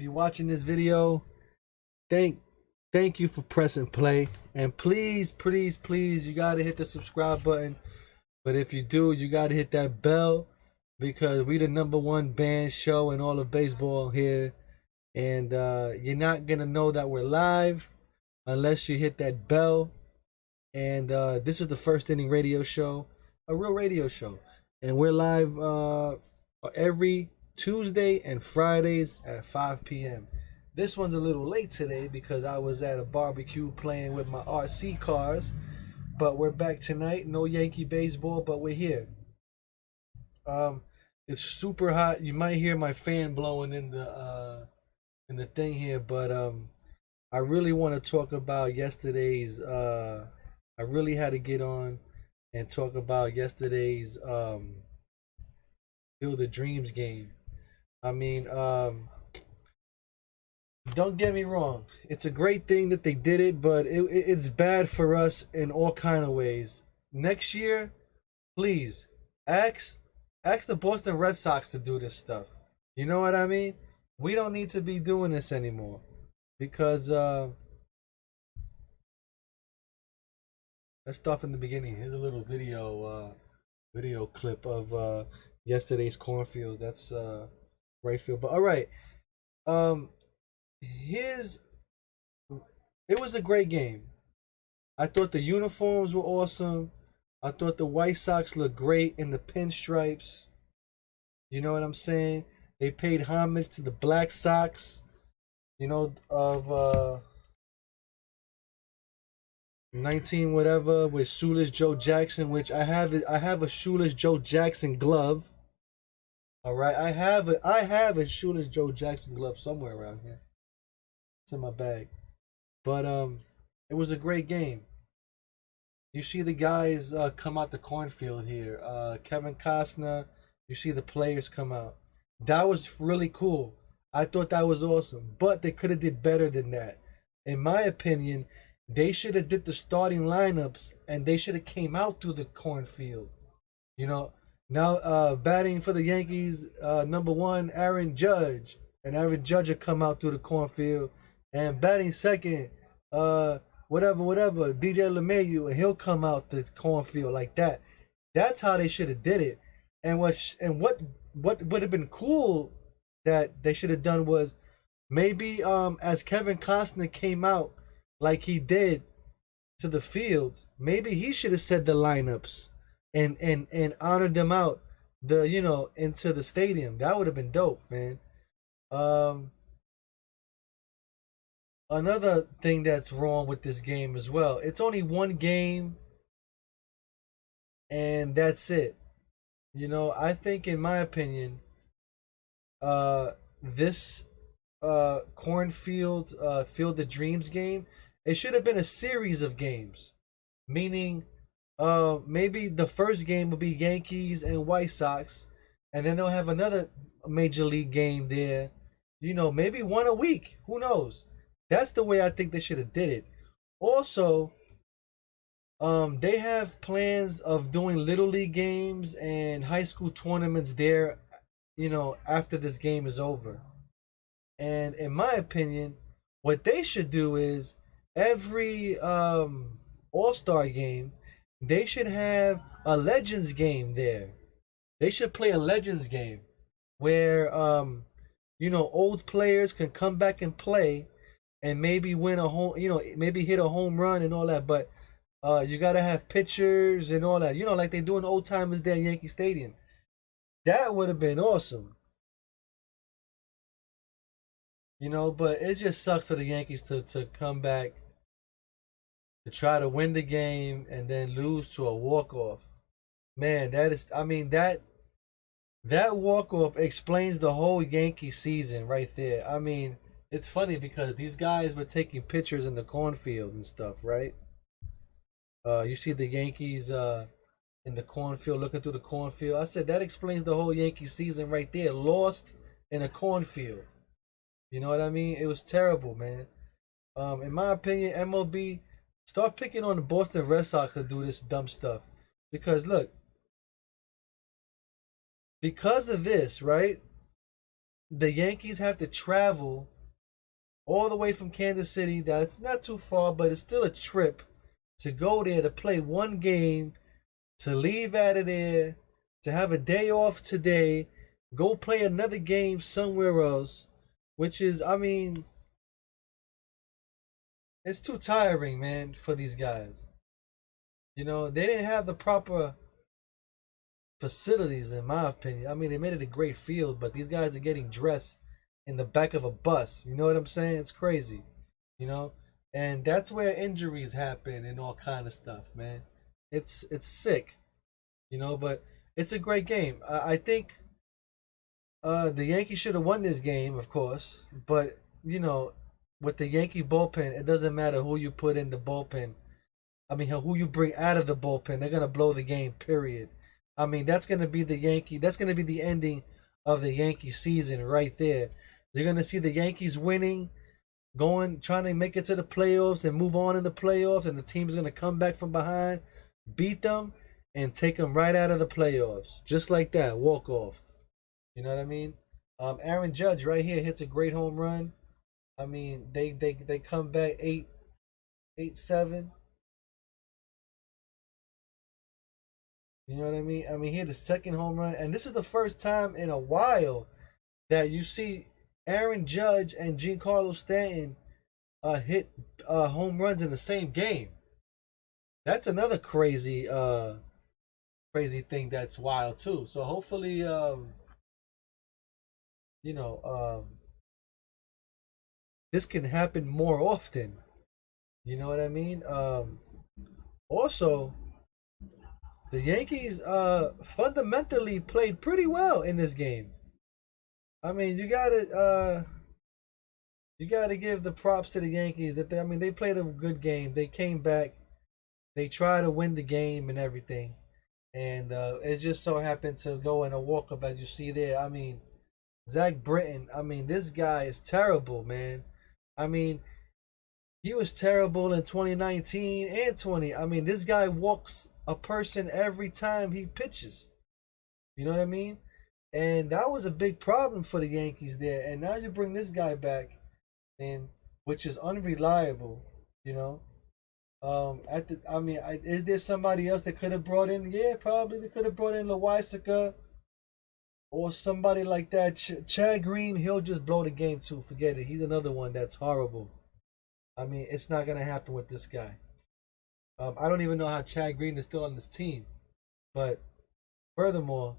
If you're watching this video, thank thank you for pressing play. And please, please, please, you gotta hit the subscribe button. But if you do, you gotta hit that bell because we the #1 band show in all of baseball here. And you're not gonna know that we're live unless you hit that bell. And this is the First Inning Radio Show, a real radio show. And we're live every Tuesday and Fridays at 5 p.m. This one's a little late today because I was at a barbecue playing with my RC cars. But we're back tonight. No Yankee baseball, but we're here. It's super hot. You might hear my fan blowing in the thing here, but I really want to talk about yesterday's. I really had to get on and talk about yesterday's Field of Dreams game. I mean, don't get me wrong. It's a great thing that they did it, but it's bad for us in all kind of ways. Next year, please ask the Boston Red Sox to do this stuff. You know what I mean? We don't need to be doing this anymore because let's start from the beginning. Here's a little video clip of yesterday's cornfield. That's right field. But all right, it was a great game. I thought the uniforms were awesome. I thought the White Sox looked great in the pinstripes. You know what I'm saying? They paid homage to the Black Sox, you know, of 19 whatever with Shoeless Joe Jackson, which I have a Shoeless Joe Jackson glove. All right, I have a Shoeless Joe Jackson glove somewhere around here. It's in my bag. But it was a great game. You see the guys come out the cornfield here. Kevin Costner. You see the players come out. That was really cool. I thought that was awesome. But they could have did better than that. In my opinion, they should have did the starting lineups and they should have came out through the cornfield. You know, now batting for the Yankees, #1, Aaron Judge. And Aaron Judge will come out through the cornfield. And batting second, whatever, DJ LeMahieu, and he'll come out the cornfield like that. That's how they should have did it. And what would have been cool that they should have done was maybe as Kevin Costner came out like he did to the field, maybe he should have said the lineups and honored them out into the stadium. That would have been dope, man. Another thing that's wrong with this game as well, it's only one game and that's it. You know, I think in my opinion, this cornfield Field of Dreams game, it should have been a series of games. Meaning maybe the first game will be Yankees and White Sox, and then they'll have another major league game there. You know, maybe one a week. Who knows? That's the way I think they should have did it. Also, they have plans of doing little league games and high school tournaments there, you know, after this game is over. And in my opinion, what they should do is every All-Star game, they should have a Legends game there. They should play a Legends game where old players can come back and play and maybe win a home, maybe hit a home run and all that. But you gotta have pictures and all that, like they do in old timers there at Yankee Stadium. That would have been awesome. But it just sucks for the Yankees to come back to try to win the game and then lose to a walk-off. Man, that walk-off explains the whole Yankee season right there. I mean, it's funny because these guys were taking pictures in the cornfield and stuff, right? You see the Yankees in the cornfield, looking through the cornfield. I said that explains the whole Yankee season right there. Lost in a cornfield. You know what I mean? It was terrible, man. In my opinion, MLB, start picking on the Boston Red Sox to do this dumb stuff. Because look, because of this, right? the Yankees have to travel all the way from Kansas City. That's not too far, but it's still a trip to go there to play one game, to leave out of there, to have a day off today, go play another game somewhere else, which is, I mean, it's too tiring, man, for these guys. You know, they didn't have the proper facilities, in my opinion. I mean, they made it a great field, but these guys are getting dressed in the back of a bus. You know what I'm saying? It's crazy, you know, and that's where injuries happen and all kind of stuff, man. It's sick, you know, but it's a great game. I think the Yankees should have won this game, of course, but you know, with the Yankee bullpen, it doesn't matter who you put in the bullpen. I mean, who you bring out of the bullpen, they're gonna blow the game. Period. I mean, that's gonna be the Yankee. That's gonna be the ending of the Yankee season right there. You're gonna see the Yankees winning, going, trying to make it to the playoffs and move on in the playoffs, and the team is gonna come back from behind, beat them, and take them right out of the playoffs, just like that, walk off. You know what I mean? Aaron Judge right here hits a great home run. I mean, they come back 8-7. You know what I mean? I mean, he hit the second home run, and this is the first time in a while that you see Aaron Judge and Giancarlo Stanton hit home runs in the same game. That's another crazy thing that's wild too. So hopefully, you know, this can happen more often. You know what I mean? Also, the Yankees fundamentally played pretty well in this game. I mean, you gotta give the props to the Yankees that I mean, they played a good game. They came back, they tried to win the game and everything, and it just so happened to go in a walk up as you see there. I mean, Zach Britton. I mean, this guy is terrible, man. I mean, he was terrible in 2019 and 20. I mean, this guy walks a person every time he pitches. You know what I mean? And that was a big problem for the Yankees there. And now you bring this guy back, and which is unreliable. You know, is there somebody else that could have brought in? Yeah, probably they could have brought in Loisaca or somebody like that. Chad Green, he'll just blow the game too. Forget it. He's another one that's horrible. I mean, it's not gonna happen with this guy. I don't even know how Chad Green is still on this team. But furthermore,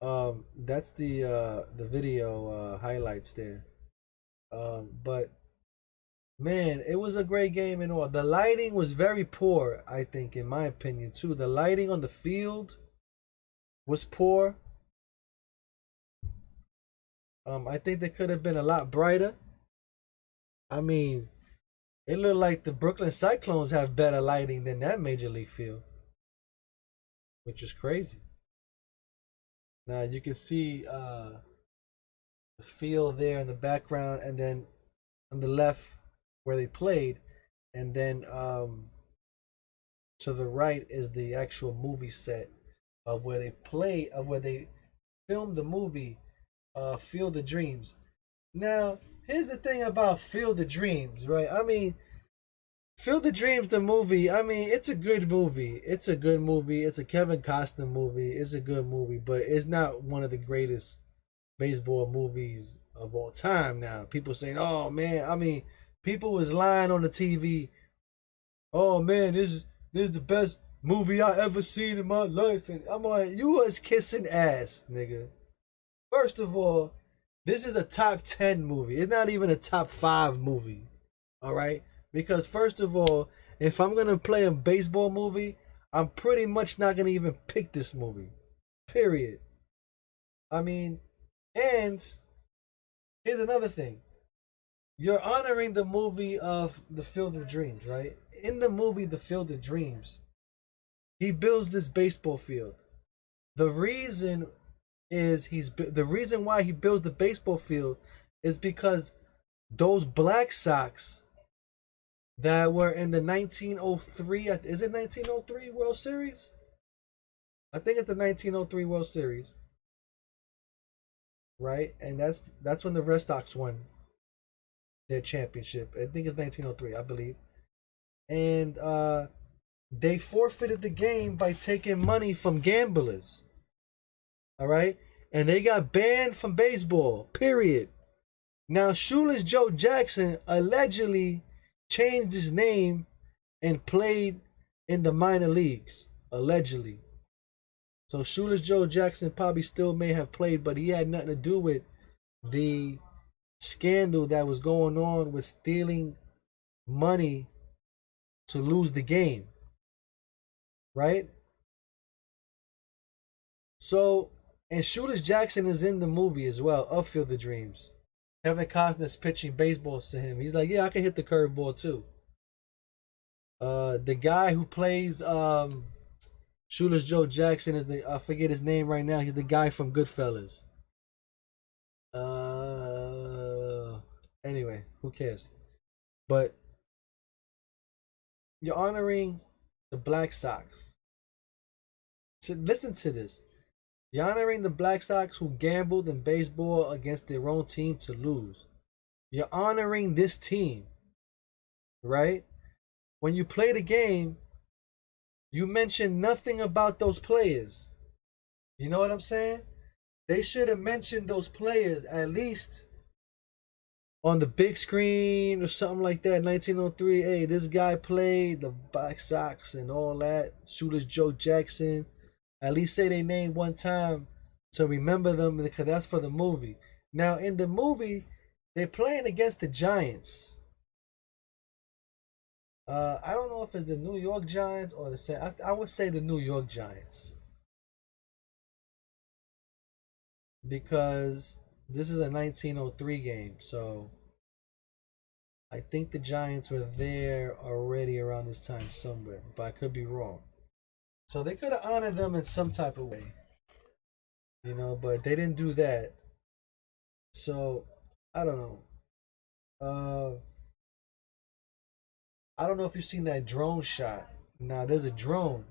that's the video highlights there. But man, it was a great game and all. The lighting was very poor, I think, in my opinion too. The lighting on the field was poor. I think they could have been a lot brighter. I mean, it looked like the Brooklyn Cyclones have better lighting than that major league field, which is crazy. Now you can see the field there in the background, and then on the left where they played, and then to the right is the actual movie set of where they play, of where they filmed the movie, Field of Dreams. Now, here's the thing about Field of Dreams, right? I mean, Field of Dreams, the movie, I mean, it's a good movie. It's a good movie. It's a Kevin Costner movie. It's a good movie, but it's not one of the greatest baseball movies of all time now. People saying, oh man, I mean, people was lying on the TV. Oh man, this is the best movie I ever seen in my life. And I'm like, you was kissing ass, nigga. First of all, this is a top 10 movie. It's not even a top 5 movie. All right? Because first of all, if I'm going to play a baseball movie, I'm pretty much not going to even pick this movie. Period. I mean, and here's another thing. You're honoring the movie of The Field of Dreams, right? In the movie The Field of Dreams, he builds this baseball field. The reason the reason why he builds the baseball field is because those Black Sox that were in the 1903, is it 1903 World Series? I think it's the 1903 World Series. right? And that's when the Red Sox won their championship. I think it's 1903, I believe. And they forfeited the game by taking money from gamblers. All right, and they got banned from baseball. Period. Now, Shoeless Joe Jackson allegedly changed his name and played in the minor leagues. Allegedly. So Shoeless Joe Jackson probably still may have played, but he had nothing to do with the scandal that was going on with stealing money to lose the game. Right? So, and Shoeless Jackson is in the movie as well, of Field of Dreams. Kevin Costner's pitching baseballs to him. He's like, yeah, I can hit the curveball too. The guy who plays Shoeless Joe Jackson is I forget his name right now. He's the guy from Goodfellas. Anyway, who cares? But you're honoring the Black Sox. So listen to this. You're honoring the Black Sox who gambled in baseball against their own team to lose. You're honoring this team, right? When you play the game, you mention nothing about those players. You know what I'm saying? They should have mentioned those players at least on the big screen or something like that. 1903, hey, this guy played the Black Sox and all that. Shooters Joe Jackson. At least say their name one time to remember them, because that's for the movie. Now, in the movie, they're playing against the Giants. I don't know if it's the New York Giants or the same. I would say the New York Giants, because this is a 1903 game, so I think the Giants were there already around this time somewhere, but I could be wrong. So they could have honored them in some type of way, but they didn't do that. So I don't know. I don't know if you've seen that drone shot. Now there's a drone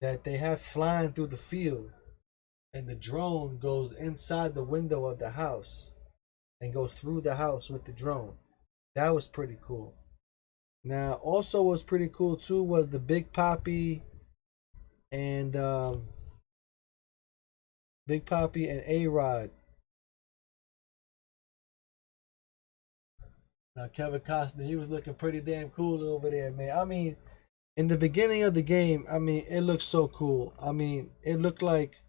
that they have flying through the field, and the drone goes inside the window of the house and goes through the house with the drone. That was pretty cool. Now, also was pretty cool too was the Big Poppy and A Rod. Now Kevin Costner, he was looking pretty damn cool over there, man. I mean, in the beginning of the game, I mean, it looked so cool. I mean, it looked like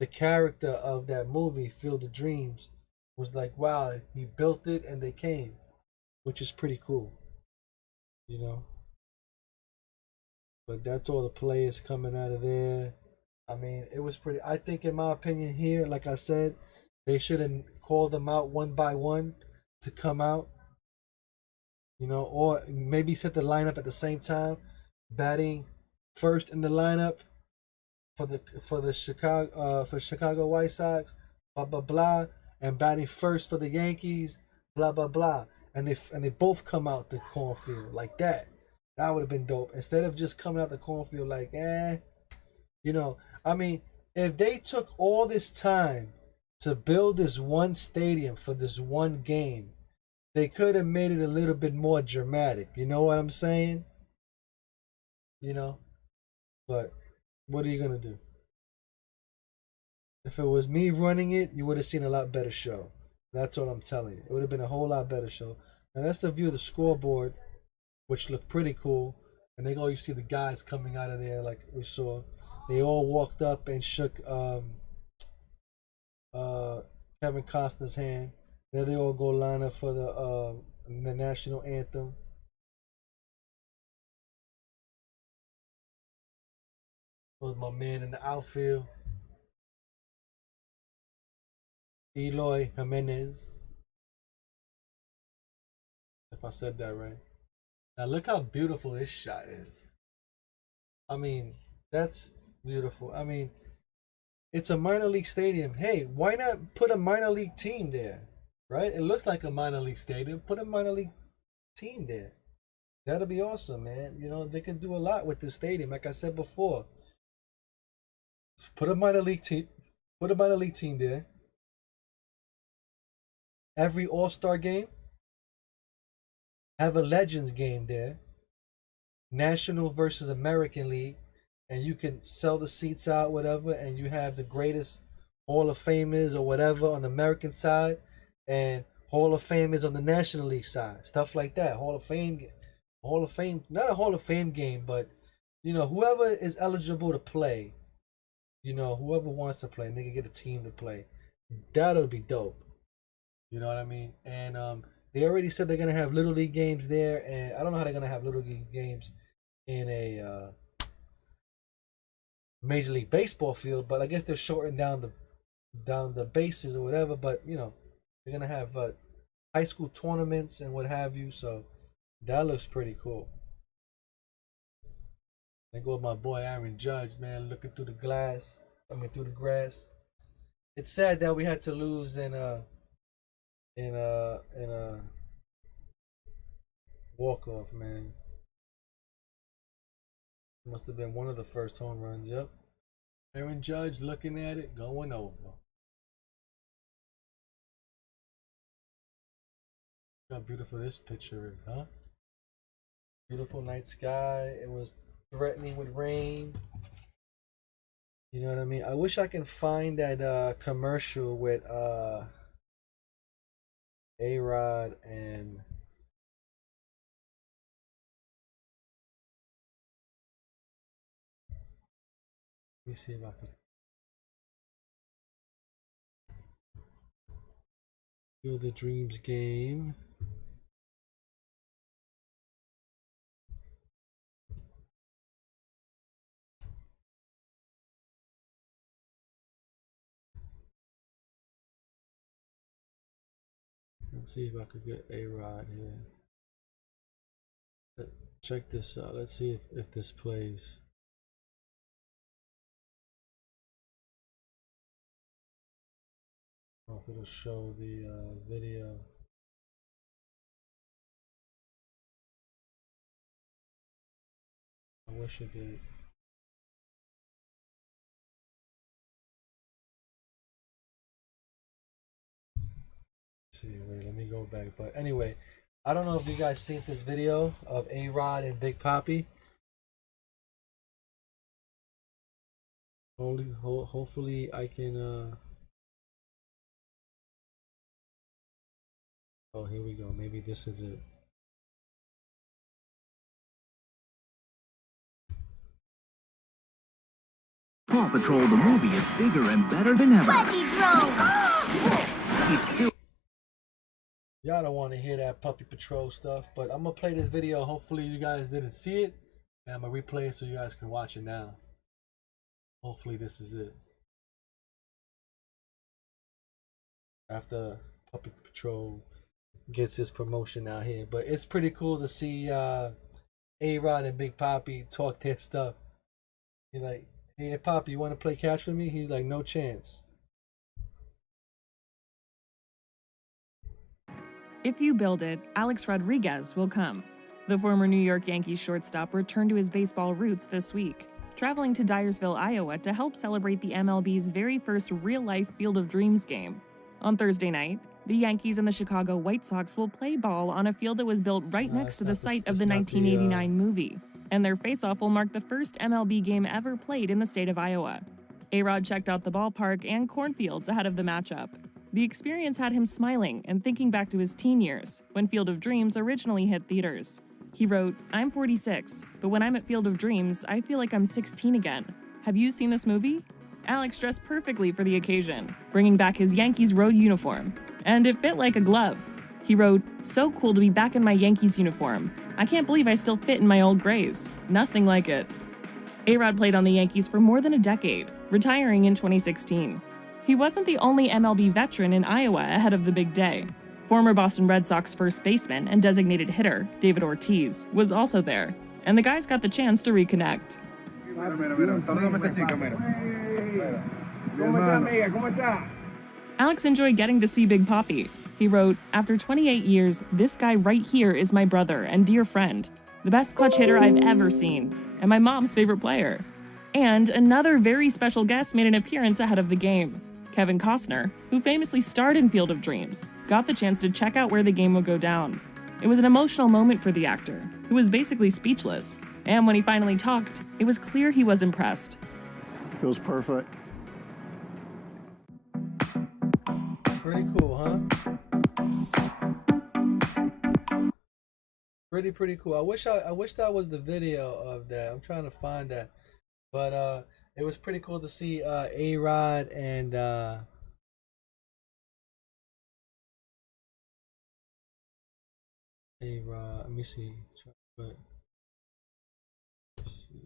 the character of that movie, Field of Dreams, was like, wow, he built it and they came, which is pretty cool, you know. But that's all the players coming out of there. I mean, it was pretty. I think, in my opinion, here, like I said, they should have called them out one by one to come out, or maybe set the lineup at the same time, batting first in the lineup for Chicago White Sox, blah blah blah, and batting first for the Yankees, blah blah blah, and they both come out the cornfield like that. That would have been dope. Instead of just coming out the cornfield like, I mean, if they took all this time to build this one stadium for this one game, they could have made it a little bit more dramatic. You know what I'm saying? You know, but what are you gonna do? If it was me running it, you would have seen a lot better show. That's what I'm telling you. It would have been a whole lot better show. And that's the view of the scoreboard, which looked pretty cool. And then you see the guys coming out of there, like we saw. They all walked up and shook Kevin Costner's hand. There they all go line up for the national anthem. Was my man in the outfield, Eloy Jimenez, if I said that right. Now look how beautiful this shot is. I mean, that's beautiful. I mean, it's a minor league stadium. Hey, why not put a minor league team there? Right? It looks like a minor league stadium. Put a minor league team there. That'll be awesome, man. They can do a lot with this stadium. Like I said before, put a minor league team. Put a minor league team there. every All-Star game, have a Legends game there, National versus American League, and you can sell the seats out, whatever, and you have the greatest Hall of Famers or whatever on the American side, and Hall of Famers on the National League side, stuff like that. Hall of Fame, not a Hall of Fame game, but whoever is eligible to play, whoever wants to play, and they can get a team to play. That'll be dope. You know what I mean? And they already said they're gonna have Little League games there, and I don't know how they're gonna have Little League games in a Major League Baseball field, but I guess they're shortening down the bases or whatever. But they're gonna have high school tournaments and what have you. So that looks pretty cool. Then go with my boy Aaron Judge, man, looking through the glass. Through the grass. It's sad that we had to lose in a walk-off, man. Must have been one of the first home runs. Yep. Aaron Judge looking at it, going over. Look how beautiful this picture is, huh? Beautiful night sky. It was threatening with rain. You know what I mean? I wish I can find that commercial with A-Rod and let me see if I can Field the Dreams game. Let's see if I could get A-Rod here. Check this out. Let's see if this plays. I don't know if it'll show the video. I wish it did. See, wait, let me go back. But anyway, I don't know if you guys seen this video of A-Rod and Big Papi. Hopefully I can oh, here we go. Maybe this is it. Paw Patrol the movie is bigger and better than ever. It's filled. Y'all don't want to hear that Puppy Patrol stuff, but I'm gonna play this video. Hopefully you guys didn't see it, and I'm gonna replay it so you guys can watch it now. Hopefully this is it. After Puppy Patrol gets his promotion out here, but it's pretty cool to see A-Rod and Big Papi talk their stuff. He's like, "Hey Papi, you want to play catch with me?" He's like, "No chance." If you build it, Alex Rodriguez will come. The former New York Yankees shortstop returned to his baseball roots this week, traveling to Dyersville, Iowa to help celebrate the MLB's very first real-life Field of Dreams game. On Thursday night, the Yankees and the Chicago White Sox will play ball on a field that was built right next to the site of the 1989 movie, and their face-off will mark the first MLB game ever played in the state of Iowa. A-Rod checked out the ballpark and cornfields ahead of the matchup. The experience had him smiling and thinking back to his teen years, when Field of Dreams originally hit theaters. He wrote, "I'm 46, but when I'm at Field of Dreams, I feel like I'm 16 again. Have you seen this movie?" Alex dressed perfectly for the occasion, bringing back his Yankees road uniform, and it fit like a glove. He wrote, "So cool to be back in my Yankees uniform. I can't believe I still fit in my old grays. Nothing like it." A-Rod played on the Yankees for more than a decade, retiring in 2016. He wasn't the only MLB veteran in Iowa ahead of the big day. Former Boston Red Sox first baseman and designated hitter, David Ortiz, was also there, and the guys got the chance to reconnect. Alex enjoyed getting to see Big Papi. He wrote, "After 28 years, this guy right here is my brother and dear friend, the best clutch hitter I've ever seen, and my mom's favorite player." And another very special guest made an appearance ahead of the game. Kevin Costner, who famously starred in Field of Dreams, got the chance to check out where the game would go down. It was an emotional moment for the actor, who was basically speechless. And when he finally talked, it was clear he was impressed. Feels perfect. Pretty cool, huh? Pretty cool. I wish that was the video of that. I'm trying to find that. But it was pretty cool to see A-Rod and A-Rod. Let me see. Let's see.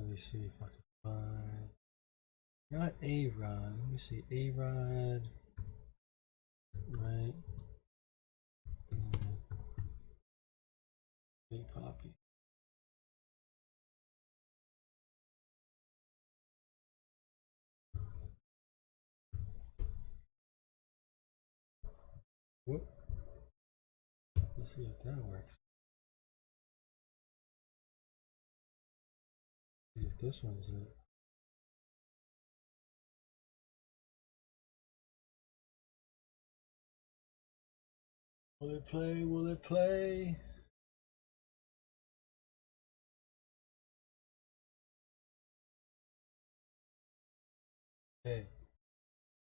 Let me see if I can find. Not A-Rod. Let me see. A-Rod. Right. Big Poppy. Whoop. Let's see if that works. See if this one's it. Will it play? Will it play? Hey,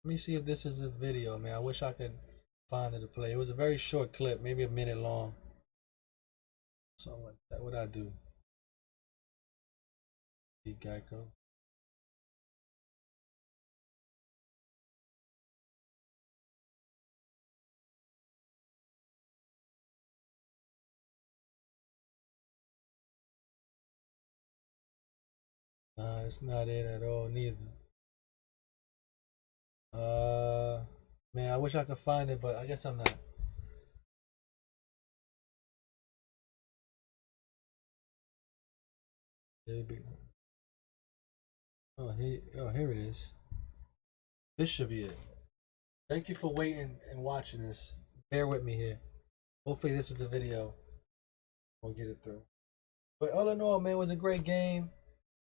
let me see if this is a video, man. I wish I could find it to play. It was a very short clip, maybe a minute long. Something like that. What I do? Beat Geico. Nah, it's not it at all, neither. Man, I wish I could find it, but I guess I'm not. Here it is. This should be it. Thank you for waiting and watching this. Bear with me here. Hopefully this is the video. We'll get it through. But all in all, man, it was a great game.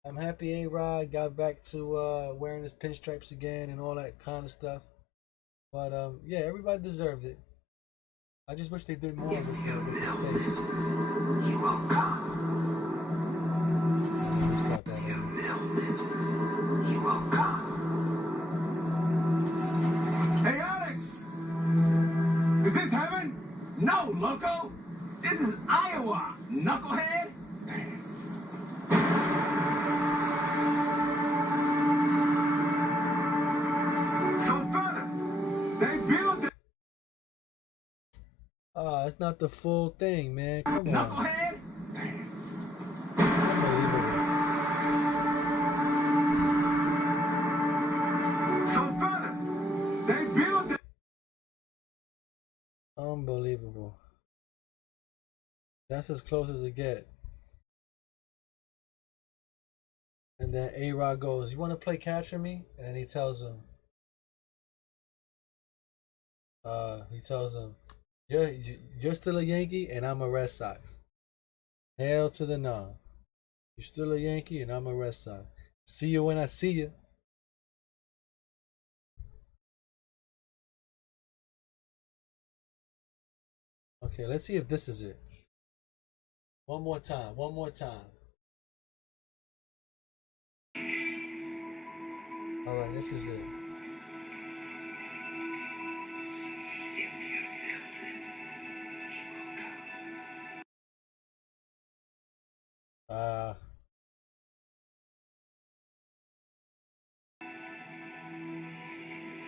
I'm happy A-Rod got back to wearing his pinstripes again and all that kind of stuff. But yeah, everybody deserved it. I just wish they did more with the space. You will come. Stop that. You build it. You will come. Hey, Alex! Is this heaven? No, loco. This is Iowa, knucklehead. So, fellas, they built it. It's not the full thing, man. Come on. Knucklehead. So, fellas, they built it. Unbelievable. That's as close as it get. And then A-Rod goes, "You want to play catch for me?" And then he tells him, you're still a Yankee and I'm a Red Sox. Hell to the no. You're still a Yankee and I'm a Red Sox. See you when I see you. Okay, let's see if this is it. One more time. One more time. All right, this is it.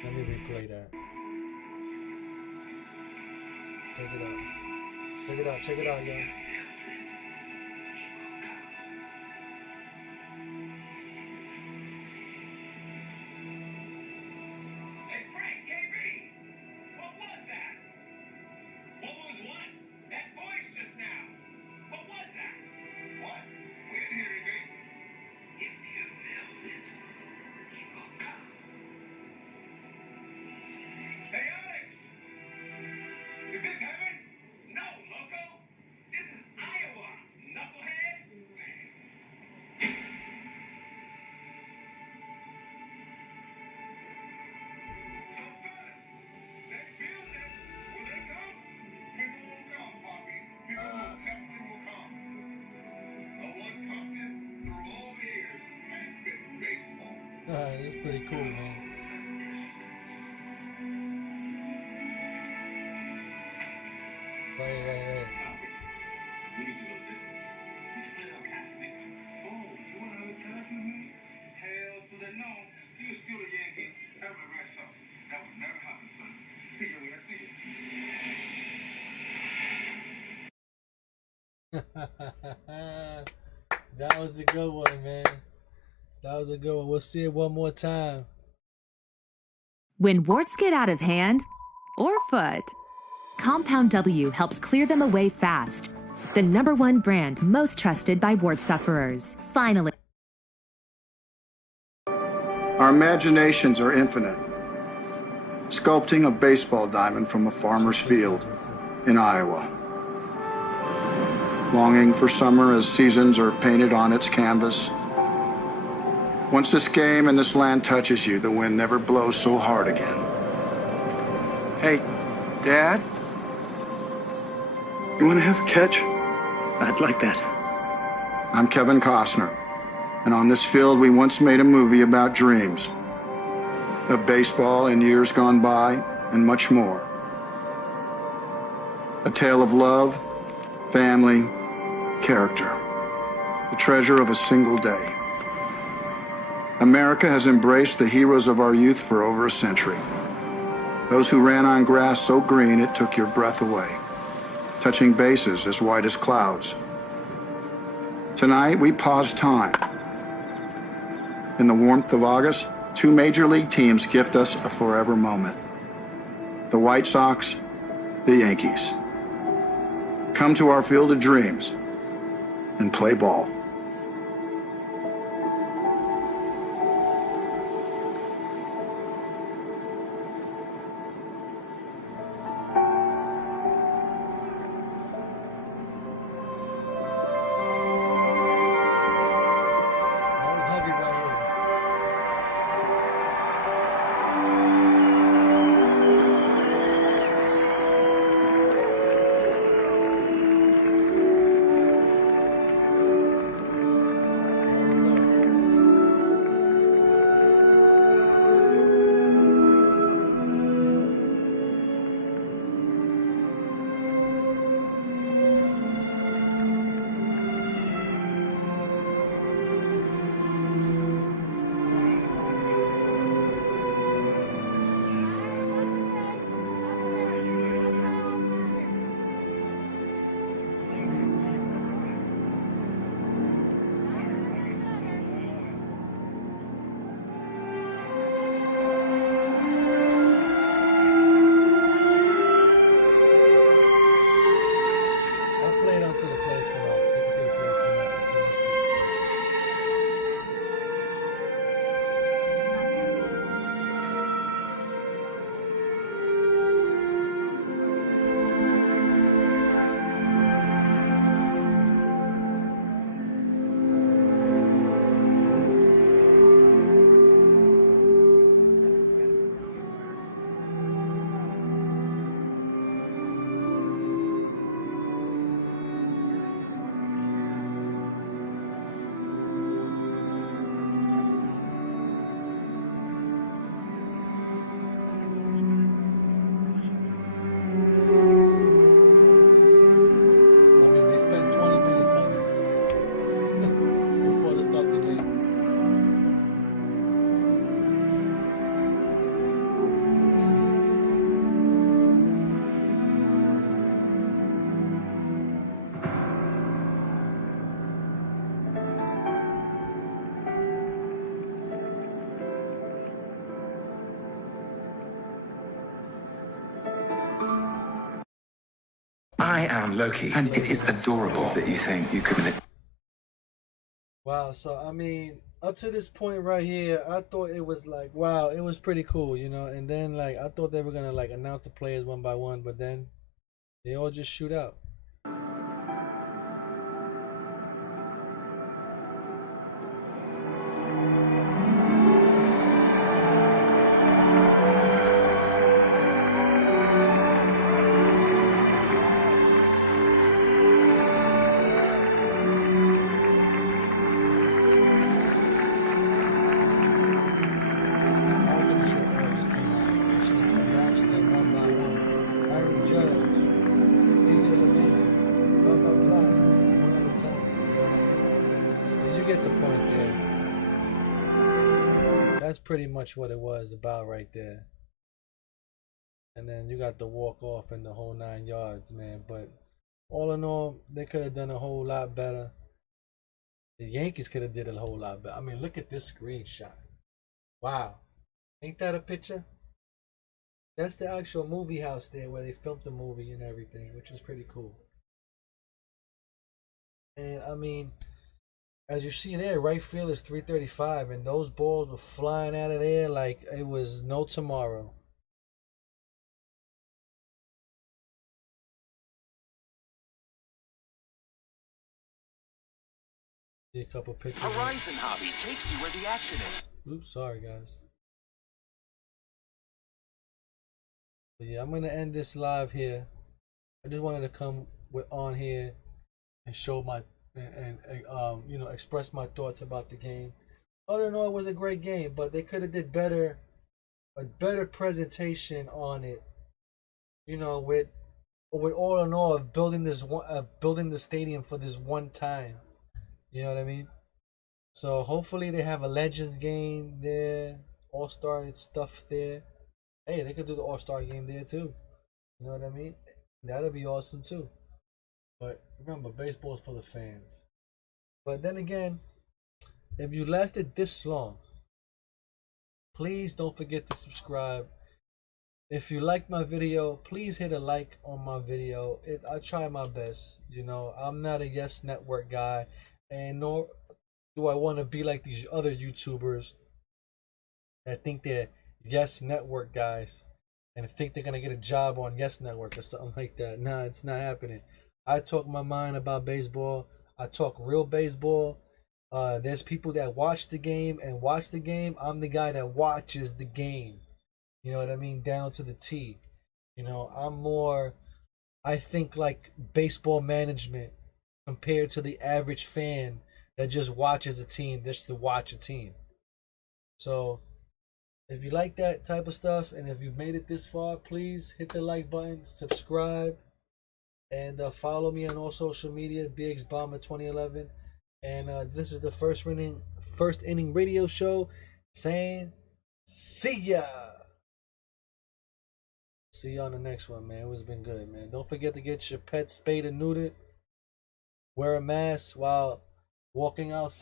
Let me replay that. Check it out. Check it out. Check it out, y'all. Hey, Frank, KB! What was that? What was what? That voice just now. What was that? What? We didn't hear anything. If you build it, It's pretty cool, man. Right. We need to go the distance. We should play little cash me. Oh, you want another cash with me? Hell to the no. You still a Yankee. Have a rest off. That would never happen, son. See you when I see you. That was a good one, man. That was a good one. We'll see it one more time. When warts get out of hand or foot, Compound W helps clear them away fast. The #1 brand most trusted by wart sufferers. Finally. Our imaginations are infinite. Sculpting a baseball diamond from a farmer's field in Iowa. Longing for summer as seasons are painted on its canvas. Once this game and this land touches you, the wind never blows so hard again. Hey, Dad? You want to have a catch? I'd like that. I'm Kevin Costner, and on this field we once made a movie about dreams. Of baseball in years gone by, and much more. A tale of love, family, character. The treasure of a single day. America has embraced the heroes of our youth for over a century. Those who ran on grass so green it took your breath away, touching bases as white as clouds. Tonight, we pause time. In the warmth of August, 2 major league teams gift us a forever moment. The White Sox, the Yankees. Come to our field of dreams and play ball. That was heavy right here. I'll play it until the plays come out. So you can see the plays come out. I mean, they spent 20 minutes on this before the start of the game. I am Loki, and it is adorable that you think you could manipulate. Wow, so I mean, up to this point right here, I thought it was like, wow, it was pretty cool, you know. And then like I thought they were gonna like announce the players one by one, but then they all just shoot out. pretty much what it was about right there. And then you got the walk off and the whole 9 yards, man. But all in all, they could have done a whole lot better. The Yankees could have did a whole lot better. I mean, look at this screenshot. Wow. Ain't that a picture? That's the actual movie house there where they filmed the movie and everything, which is pretty cool. And I mean, as you see there, right field is 335, and those balls were flying out of there like it was no tomorrow. See a couple pictures. Horizon Hobby takes you where the action is. Oops, sorry guys. But yeah, I'm gonna end this live here. I just wanted to come on here and show my and express my thoughts about the game. Other than all, it was a great game, but they could have did better, a better presentation on it. You know, with all in all of building this one, building the stadium for this one time. You know what I mean? So hopefully they have a Legends game there, All-Star stuff there. Hey, they could do the All-Star game there too. You know what I mean? That'd be awesome too. But remember, baseball is for the fans. But then again, if you lasted this long, please don't forget to subscribe. If you liked my video, please hit a like on my video. I try my best. You know, I'm not a Yes Network guy, and nor do I want to be like these other YouTubers that think they're Yes Network guys and think they're gonna get a job on Yes Network or something like that. Nah, it's not happening. I talk my mind about baseball. I talk real baseball. There's people that watch the game and watch the game. I'm the guy that watches the game. You know what I mean? Down to the T. You know, I think like baseball management compared to the average fan that just watches a team just to watch a team. So, if you like that type of stuff and if you've made it this far, please hit the like button, subscribe, and follow me on all social media, BXBomber2011. And this is the first inning radio show saying, see ya. See you on the next one, man. It's been good, man. Don't forget to get your pet spayed and neutered. Wear a mask while walking outside.